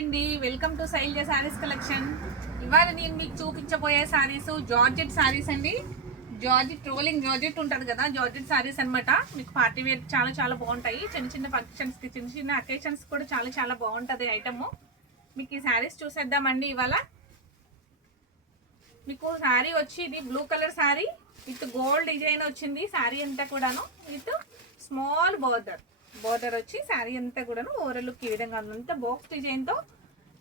అండి welcome to Shailaja saris collection. ఇవాళ నేను మీకు చూపించబోయే సారీస్ జార్జెట్ సారీస్ అండి. జార్జెట్ రోలింగ్ జార్జెట్ ఉంటుంది కదా, జార్జెట్ సారీస్ అనమాట. మీకు పార్టీ వేర్ చాలా బాగుంటాయి. చిన్న చిన్న ఫంక్షన్స్కి, చిన్న అకేషన్స్ కూడా చాలా బాగుంటుంది ఐటమ్. మీకు ఈ సారీస్ చూసేద్దామండి. ఇవాళ మీకు శారీ వచ్చి ఇది blue colour sari with gold design వచ్చింది. శారీ అంతా కూడాను విత్ స్మాల్ బోర్డర్ వచ్చి శారీ అంతా కూడాను ఓవరాల్ లుక్ ఈ విధంగా ఉందంతా బాక్స్ డిజైన్తో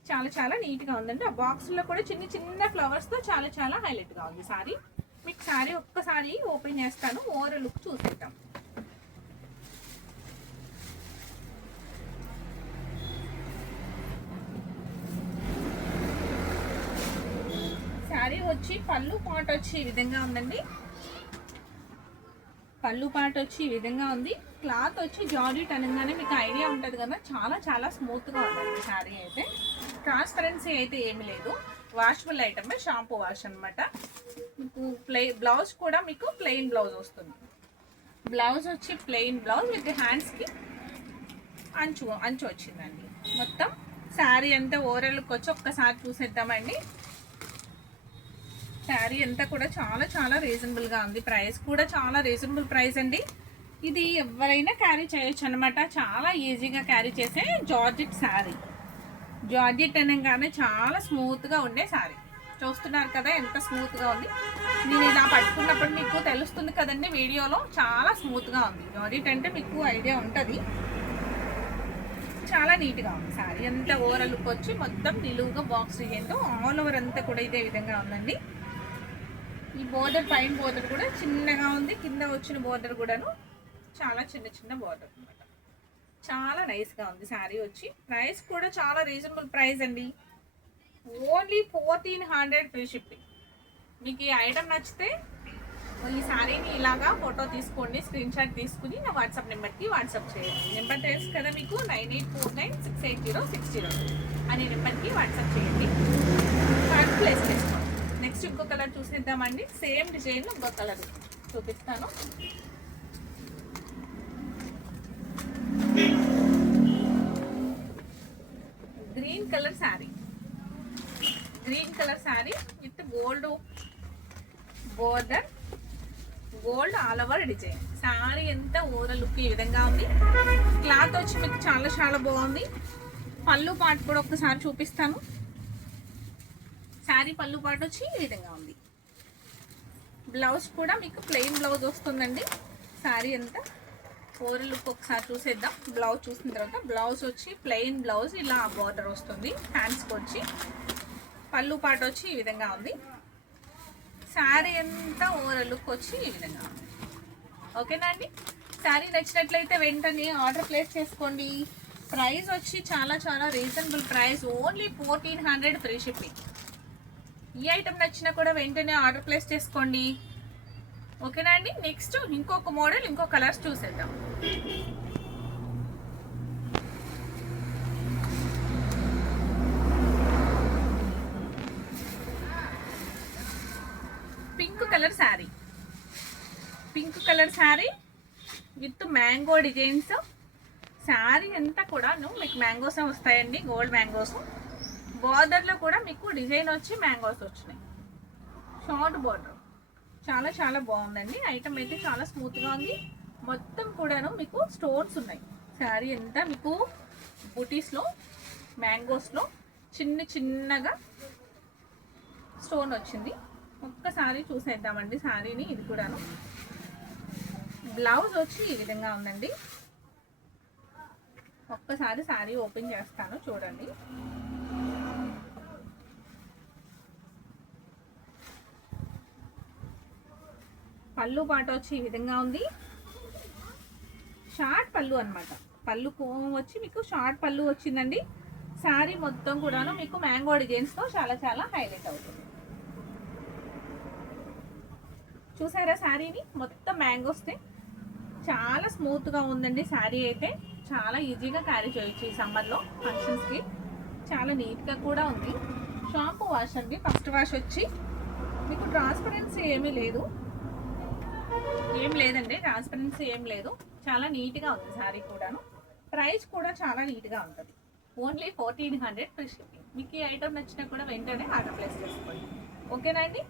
చాలా నీట్గా ఉందండి. ఆ బాక్స్లో కూడా చిన్న ఫ్లవర్స్తో చాలా హైలైట్గా ఉంది శారీ. మీకు శారీ ఒక్కసారి ఓపెన్ చేస్తాను, ఓవరాల్ లుక్ చూసేద్దాం. శారీ వచ్చి పళ్ళు పాట వచ్చి ఈ విధంగా ఉందండి. పళ్ళు పాట వచ్చి ఈ విధంగా ఉంది. క్లాత్ వచ్చి జార్జెట్ అనగానే మీకు ఐడియా ఉంటుంది కదా, చాలా స్మూత్గా ఉందండి శారీ అయితే. ట్రాన్స్పరెన్సీ అయితే ఏమీ లేదు. వాషబుల్ ఐటమ్, షాంపూ వాష్ అనమాట. మీకు బ్లౌజ్ కూడా మీకు ప్లెయిన్ బ్లౌజ్ వస్తుంది. బ్లౌజ్ వచ్చి ప్లెయిన్ బ్లౌజ్ విత్ హ్యాండ్స్కి అంచు వచ్చిందండి. మొత్తం శారీ అంతా ఓవరాల్కి వచ్చి ఒక్కసారి చూసేద్దామండి. శారీ అంతా కూడా చాలా రీజనబుల్గా ఉంది. ప్రైస్ కూడా చాలా రీజనబుల్ ప్రైస్ అండి. ఇది ఎవరైనా క్యారీ చేయొచ్చు అనమాట. చాలా ఈజీగా క్యారీ చేసే జార్జెట్ శారీ. జార్జెట్ అనగానే చాలా స్మూత్గా ఉండే శారీ. చూస్తున్నారు కదా ఎంత స్మూత్గా ఉంది. నేను ఇలా పట్టుకున్నప్పుడు మీకు తెలుస్తుంది కదండి వీడియోలో, చాలా స్మూత్గా ఉంది. జార్జెట్ అంటే మీకు ఐడియా ఉంటుంది. చాలా నీట్గా ఉంది శారీ అంతా. ఓవరాల్ లుక్ వచ్చి మొత్తం నిలువుగా బాక్స్ డిజైన్తో ఆల్ ఓవర్ అంతా కూడా ఇదే విధంగా ఉందండి. ఈ బోర్డర్, పైన బోర్డర్ కూడా చిన్నగా ఉంది. కింద వచ్చిన బోర్డర్ కూడాను చాలా చిన్న బోర్డర్ అనమాట. చాలా నైస్గా ఉంది శారీ వచ్చి. ప్రైస్ కూడా చాలా రీజనబుల్ ప్రైస్ అండి. Only 1400 free shipping. మీకు ఈ ఐటమ్ నచ్చితే ఈ శారీని ఇలాగా ఫోటో తీసుకోండి, స్క్రీన్ షాట్ తీసుకుని నా వాట్సాప్ నెంబర్కి వాట్సాప్ చేయండి. నెంబర్ తెలుసు కదా మీకు, 9849680602 అనే నెంబర్కి వాట్సాప్ చేయండి. కార్డ్ ప్లేస్ చేసుకోండి. నెక్స్ట్ ఇంకో కలర్ చూసేద్దామండి. సేమ్ డిజైన్ ఇంకో కలర్ చూపిస్తాను. Green colour sari with gold border, gold all over design. Sari ఎంత ఓవరాల్ లుక్ ఈ విధంగా ఉంది. క్లాత్ వచ్చి మీకు చాలా బాగుంది. పళ్ళు పాటు కూడా ఒకసారి చూపిస్తాను. శారీ పళ్ళు పాటు వచ్చి ఈ విధంగా ఉంది. బ్లౌజ్ కూడా మీకు ప్లెయిన్ బ్లౌజ్ వస్తుందండి. శారీ అంతా ఓవరాల్ లుక్ ఒకసారి చూసేద్దాం. బ్లౌజ్ చూసిన తర్వాత బ్లౌజ్ వచ్చి ప్లెయిన్ బ్లౌజ్, ఇలా బార్డర్ వస్తుంది. హ్యాండ్స్కి వచ్చి పళ్ళు పాటు వచ్చి ఈ విధంగా ఉంది. శారీ అంతా ఓవరాల్ లుక్ వచ్చి ఈ విధంగా ఉంది. ఓకేనా అండి? శారీ నచ్చినట్లయితే వెంటనే ఆర్డర్ ప్లేస్ చేసుకోండి. ప్రైస్ వచ్చి చాలా reasonable price. Only 1400 free shipping. ఈ ఐటమ్ నచ్చినా కూడా వెంటనే ఆర్డర్ ప్లేస్ చేసుకోండి. ఓకేనా అండి? నెక్స్ట్ ఇంకొక మోడల్, ఇంకో కలర్స్ చూసేద్దాం. Pink colour sari with mango designs. Sari అంతా కూడా మీకు మ్యాంగోస్ వస్తాయండి, గోల్డ్ మ్యాంగోస్. బార్డర్లో కూడా మీకు డిజైన్ వచ్చి మ్యాంగోస్ వచ్చినాయి. షార్ట్ బార్డర్ చాలా బాగుందండి. ఐటమ్ అయితే చాలా స్మూత్గా ఉంది. మొత్తం కూడాను మీకు స్టోన్స్ ఉన్నాయి. శారీ అంతా మీకు బుటీస్లో, మ్యాంగోస్లో చిన్నగా స్టోన్ వచ్చింది. ఒక్కసారి చూసేద్దామండి శారీని. ఇది కూడాను బ్లౌజ్ వచ్చి ఈ విధంగా ఉందండి. ఒక్కసారి శారీ ఓపెన్ చేస్తాను, చూడండి. పళ్ళు పాట వచ్చి ఈ విధంగా ఉంది. షార్ట్ పళ్ళు అనమాట. పళ్ళు వచ్చి మీకు షార్ట్ పళ్ళు వచ్చిందండి. శారీ మొత్తం కూడాను మీకు మ్యాంగో డిజైన్స్తో చాలా హైలైట్ అవుతుంది. చూసారా శారీని? మొత్తం మ్యాంగోస్తే చాలా స్మూత్గా ఉందండి. శారీ అయితే చాలా ఈజీగా క్యారీ చేయొచ్చు ఈ సమ్మర్లో ఫంక్షన్స్కి. చాలా నీట్గా కూడా ఉంది. షాంపూ వాష్ అండి. ఫస్ట్ వాష్ వచ్చి మీకు ట్రాన్స్పరెన్సీ ఏమీ లేదు. ఏం లేదండి, ట్రాన్స్పరెన్సీ ఏం లేదు. చాలా నీట్గా ఉంది శారీ కూడాను. ప్రైస్ కూడా చాలా నీట్గా ఉంటుంది. Only 1400 free shipping. మీకు ఈ ఐటమ్ నచ్చినా కూడా వెంటనే ఆర్డర్ ప్లేస్ చేసుకోండి. ఓకేనా అండి?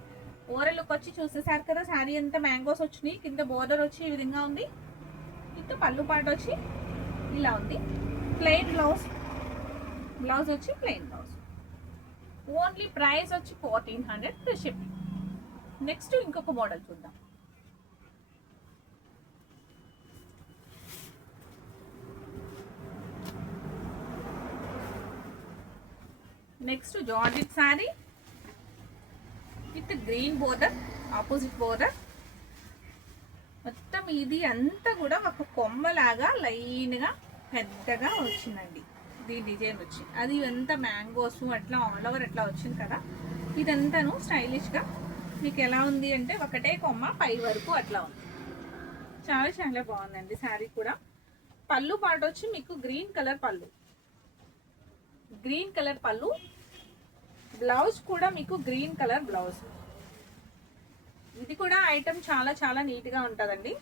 ఓవరాల్ లుక్ వచ్చి చూసేసారు కదా, శారీ అంతా మ్యాంగోస్ వచ్చినాయి, కింద బోర్డర్ వచ్చి ఈ విధంగా ఉంది, విత్ పళ్ళు పాట వచ్చి ఇలా ఉంది, ప్లెయిన్ బ్లౌజ్, బ్లౌజ్ వచ్చి ప్లెయిన్ బ్లౌజ్. ఓన్లీ ప్రైస్ వచ్చి 1400 ఫ్రీ షిప్పింగ్. నెక్స్ట్ ఇంకొక మోడల్ చూద్దాం. Next georgette sari with green border, opposite border. మొత్తం ఇది అంతా కూడా ఒక కొమ్మలాగా లైన్గా పెద్దగా వచ్చిందండి. దీని డిజైన్ వచ్చి అది ఎంత మ్యాంగోస్ అట్లా ఆల్ ఓవర్ అట్లా వచ్చింది కదా. ఇదంతాను స్టైలిష్గా మీకు ఎలా ఉంది అంటే ఒకటే కొమ్మ పై వరకు అట్లా ఉంది. చాలా చాలా బాగుందండి శారీ కూడా. పళ్ళు పాటు వచ్చి మీకు గ్రీన్ కలర్ పళ్ళు, గ్రీన్ కలర్ పళ్ళు, బ్లౌజ్ కూడా మీకు గ్రీన్ కలర్ బ్లౌజ్. ఇది కూడా ఐటమ్ చాలా చాలా నీట్గా ఉంటుందండి.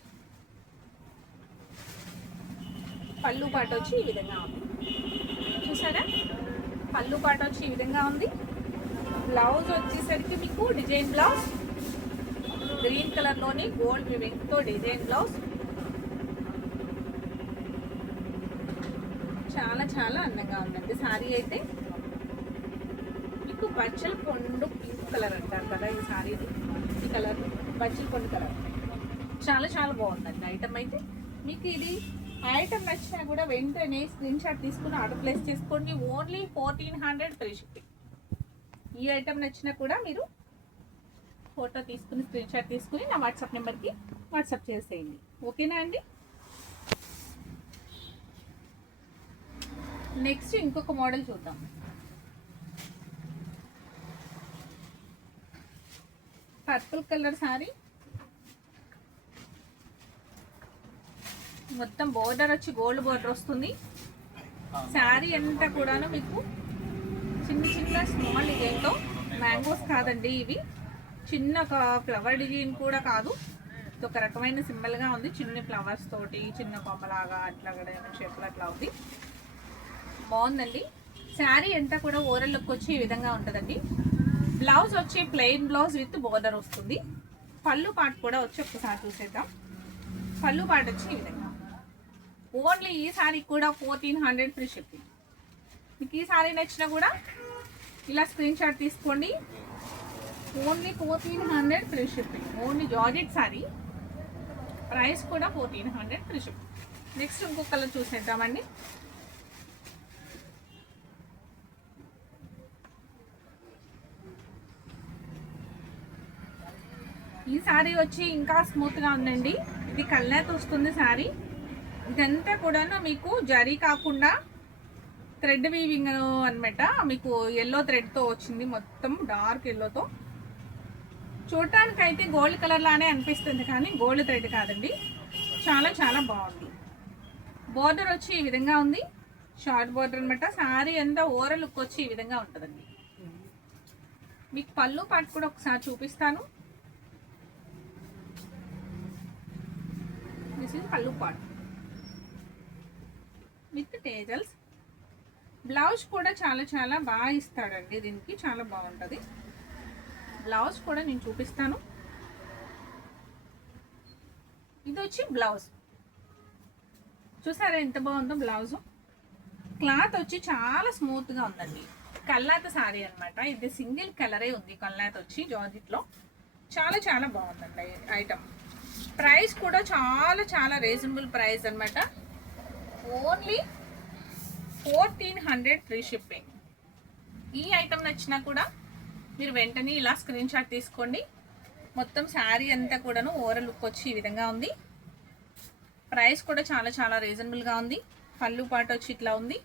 పళ్ళు పాటు వచ్చి ఈ విధంగా ఉంది, చూసారా? పళ్ళు పాటు వచ్చి ఈ విధంగా ఉంది. బ్లౌజ్ వచ్చేసరికి మీకు డిజైన్ బ్లౌజ్, గ్రీన్ కలర్లోని గోల్డ్ వివింగ్తో డిజైన్ బ్లౌజ్. చాలా చాలా అందంగా ఉందండి శారీ అయితే. మీకు బచ్చల పొండు పింక్ కలర్ అంటారు కదా ఈ శారీని, ఈ కలర్ బచ్చల పొండు కలర్. చాలా చాలా బాగుందండి ఐటమ్ అయితే. మీకు ఇది ఐటమ్ నచ్చినా కూడా వెంటనే స్క్రీన్ షాట్ తీసుకుని ఆర్డర్ ప్లేస్ చేసుకోండి. Only 1400 free shipping. ఈ ఐటమ్ నచ్చినా కూడా మీరు ఫోటో తీసుకుని స్క్రీన్ షాట్ తీసుకుని నా వాట్సాప్ నెంబర్కి వాట్సాప్ చేసేయండి. ఓకేనా అండి? నెక్స్ట్ ఇంకొక మోడల్ చూద్దాం. పర్పుల్ కలర్ శారీ, మొత్తం బోర్డర్ వచ్చి గోల్డ్ బోర్డర్ వస్తుంది. శారీ అంతా కూడాను మీకు చిన్న చిన్న స్మాల్ డిజైన్తో, మ్యాంగోస్ కాదండి ఇవి, చిన్న ఒక ఫ్లవర్ డిజైన్ కూడా కాదు, ఇది ఒక రకమైన సింబల్గా ఉంది. చిన్న ఫ్లవర్స్ తోటి చిన్న కొమ్మలాగా అట్లా కూడా షేప్లో అట్లా ఉంది. బాగుందండి శారీ అంతా కూడా. ఓవరాల్ లుక్ వచ్చి ఈ విధంగా ఉంటుందండి. బ్లౌజ్ వచ్చి ప్లెయిన్ బ్లౌజ్ విత్ బోర్డర్ వస్తుంది. పళ్ళు పాటు కూడా వచ్చి ఒకసారి చూసేద్దాం. పళ్ళు పాటు వచ్చి ఈ విధంగా. ఓన్లీ ఈ శారీ కూడా 1400 ఫ్రీ షిప్పింగ్. మీకు ఈ శారీ నచ్చినా కూడా ఇలా స్క్రీన్ షాట్ తీసుకోండి. Only 1400 free shipping. Only georgette sari, price కూడా 1400 ఫ్రీ షిప్పింగ్. నెక్స్ట్ ఇంకొక కలర్ చూసేద్దామండి. ఈ శారీ వచ్చి ఇంకా స్మూత్గా ఉందండి. ఇది కల్నేత వస్తుంది శారీ. ఇదంతా కూడా మీకు జరీ కాకుండా థ్రెడ్ వీవింగ్ అనమాట. మీకు ఎల్లో థ్రెడ్తో వచ్చింది, మొత్తం డార్క్ ఎల్లోతో. చూడటానికి అయితే గోల్డ్ కలర్ లానే అనిపిస్తుంది కానీ గోల్డ్ థ్రెడ్ కాదండి. చాలా చాలా బాగుంది. బోర్డర్ వచ్చి ఈ విధంగా ఉంది, షార్ట్ బోర్డర్ అనమాట. శారీ అంతా ఓవరాల్ లుక్ వచ్చి ఈ విధంగా ఉంటుందండి. మీకు పళ్ళు పాటు కూడా ఒకసారి చూపిస్తాను. దిస్ ఇస్ పళ్ళు పాటు విత్ టేజల్స్. బ్లౌజ్ కూడా చాలా చాలా బాగా ఇస్తాడండి దీనికి, చాలా బాగుంటుంది. బ్లౌజ్ కూడా నేను చూపిస్తాను. ఇది వచ్చి బ్లౌజ్, చూసారా ఎంత బాగుందో బ్లౌజ్. క్లాత్ వచ్చి చాలా స్మూత్గా ఉందండి. కల్లాత శారీ అనమాట. ఇది సింగిల్ కలరే ఉంది కల్లాత వచ్చి జార్జెట్లో. చాలా చాలా బాగుందండి ఐటమ్. ప్రైస్ కూడా చాలా చాలా రీజనబుల్ ప్రైస్ అనమాట. Only 1400 free shipping. ఈ ఐటమ్ నచ్చినా కూడా మీరు వెంటనే ఇలా స్క్రీన్ షాట్ తీసుకోండి. మొత్తం శారీ అంతా కూడాను ఓవరాల్ లుక్ వచ్చి ఈ విధంగా ఉంది. ప్రైస్ కూడా చాలా చాలా రీజనబుల్గా ఉంది. పళ్ళు పాటు వచ్చి ఇట్లా ఉంది,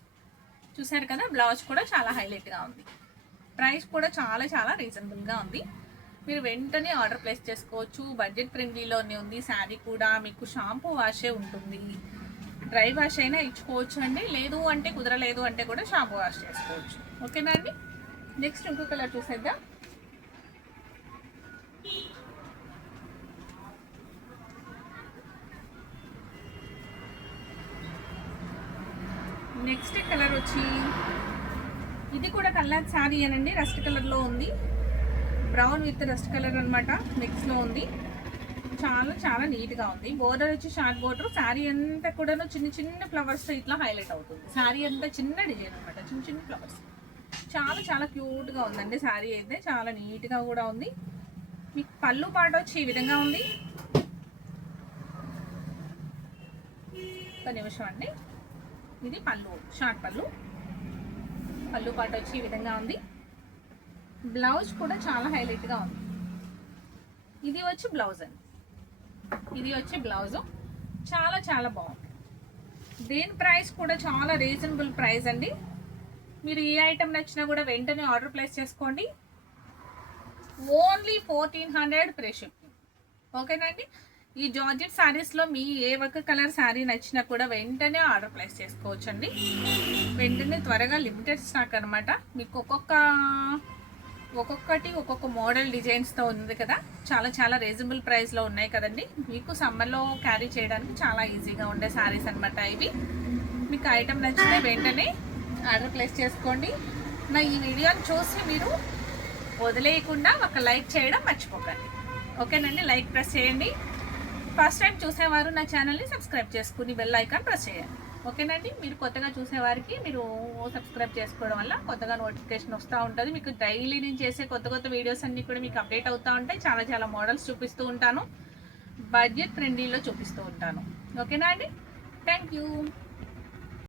చూసారు కదా. బ్లౌజ్ కూడా చాలా హైలైట్గా ఉంది. ప్రైస్ కూడా చాలా చాలా రీజనబుల్గా ఉంది. మీరు వెంటనే ఆర్డర్ ప్లేస్ చేసుకోవచ్చు. బడ్జెట్ ఫ్రెండ్లీలోనే ఉంది. శారీ కూడా మీకు షాంపూ వాషే ఉంటుంది. డ్రై వాష్ అయినా ఇచ్చుకోవచ్చు అండి, లేదు అంటే కుదరలేదు అంటే కూడా షాంపూ వాష్ చేసుకోవచ్చు. ఓకేనా అండి? నెక్స్ట్ ఇంకో కలర్ చూసేద్దాం. నెక్స్ట్ కలర్ వచ్చి ఇది కూడా కలర్ శారీ అనండి, రస్ట్ కలర్లో ఉంది. బ్రౌన్ విత్ రస్ట్ కలర్ అనమాట, మిక్స్లో ఉంది. చాలా చాలా నీట్గా ఉంది. బోర్డర్ వచ్చి షార్ట్ బోర్డర్. శారీ అంతా కూడా చిన్న చిన్న ఫ్లవర్స్ ఇట్లా హైలైట్ అవుతుంది. శారీ అంతా చిన్న డిజైన్ అనమాట, చిన్న చిన్న ఫ్లవర్స్. చాలా చాలా క్యూట్గా ఉందండి శారీ అయితే, చాలా నీట్గా కూడా ఉంది. మీకు పళ్ళు పాట వచ్చి ఈ విధంగా ఉంది. ఒక నిమిషం అండి, ఇది పళ్ళు, షార్ట్ పళ్ళు. పళ్ళు పాట వచ్చి ఈ విధంగా ఉంది. బ్లౌజ్ కూడా చాలా హైలైట్గా ఉంది. ఇది వచ్చి బ్లౌజ్ అండి, ఇది వచ్చి బ్లౌజు. చాలా చాలా బాగుంది. దీని ప్రైస్ కూడా చాలా రీజనబుల్ ప్రైస్ అండి. మీరు ఏ ఐటమ్ నచ్చినా కూడా వెంటనే ఆర్డర్ ప్లేస్ చేసుకోండి. Only 1400 free shipping. ఓకేనండి. ఈ జార్జెట్ శారీస్లో మీ ఏ ఒక్క కలర్ శారీ నచ్చినా కూడా వెంటనే ఆర్డర్ ప్లేస్ చేసుకోవచ్చండి. వెంటనే త్వరగా లిమిటెడ్ స్టాక్ అనమాట. మీకు ఒక్కొక్కటి ఒక్కొక్క మోడల్ డిజైన్స్తో ఉంది కదా, చాలా చాలా రీజనబుల్ ప్రైస్లో ఉన్నాయి కదండి. మీకు సమ్మర్లో క్యారీ చేయడానికి చాలా ఈజీగా ఉండే శారీస్ అనమాట ఇవి. మీకు ఐటమ్ నచ్చితే వెంటనే ఆర్డర్ ప్లేస్ చేసుకోండి. నా ఈ వీడియోని చూసి మీరు వదిలేయకుండా ఒక లైక్ చేయడం మర్చిపోకండి. ఓకేనండి, లైక్ ప్రెస్ చేయండి. ఫస్ట్ టైం చూసేవారు నా ఛానల్ని సబ్స్క్రైబ్ చేసుకుని బెల్ ఐకాన్ ప్రెస్ చేయండి. ఓకేనండి. మీరు కొత్తగా చూసేవారికి మీరు సబ్స్క్రైబ్ చేసుకోవడం వల్ల కొత్తగా నోటిఫికేషన్ వస్తూ ఉంటుంది. మీకు డైలీ నేను చేసే కొత్త కొత్త వీడియోస్ అన్నీ కూడా మీకు అప్డేట్ అవుతూ ఉంటాయి. చాలా చాలా మోడల్స్ చూపిస్తూ ఉంటాను, బడ్జెట్ ఫ్రెండ్లీలో చూపిస్తూ ఉంటాను. ఓకేనా అండి, థ్యాంక్ యూ.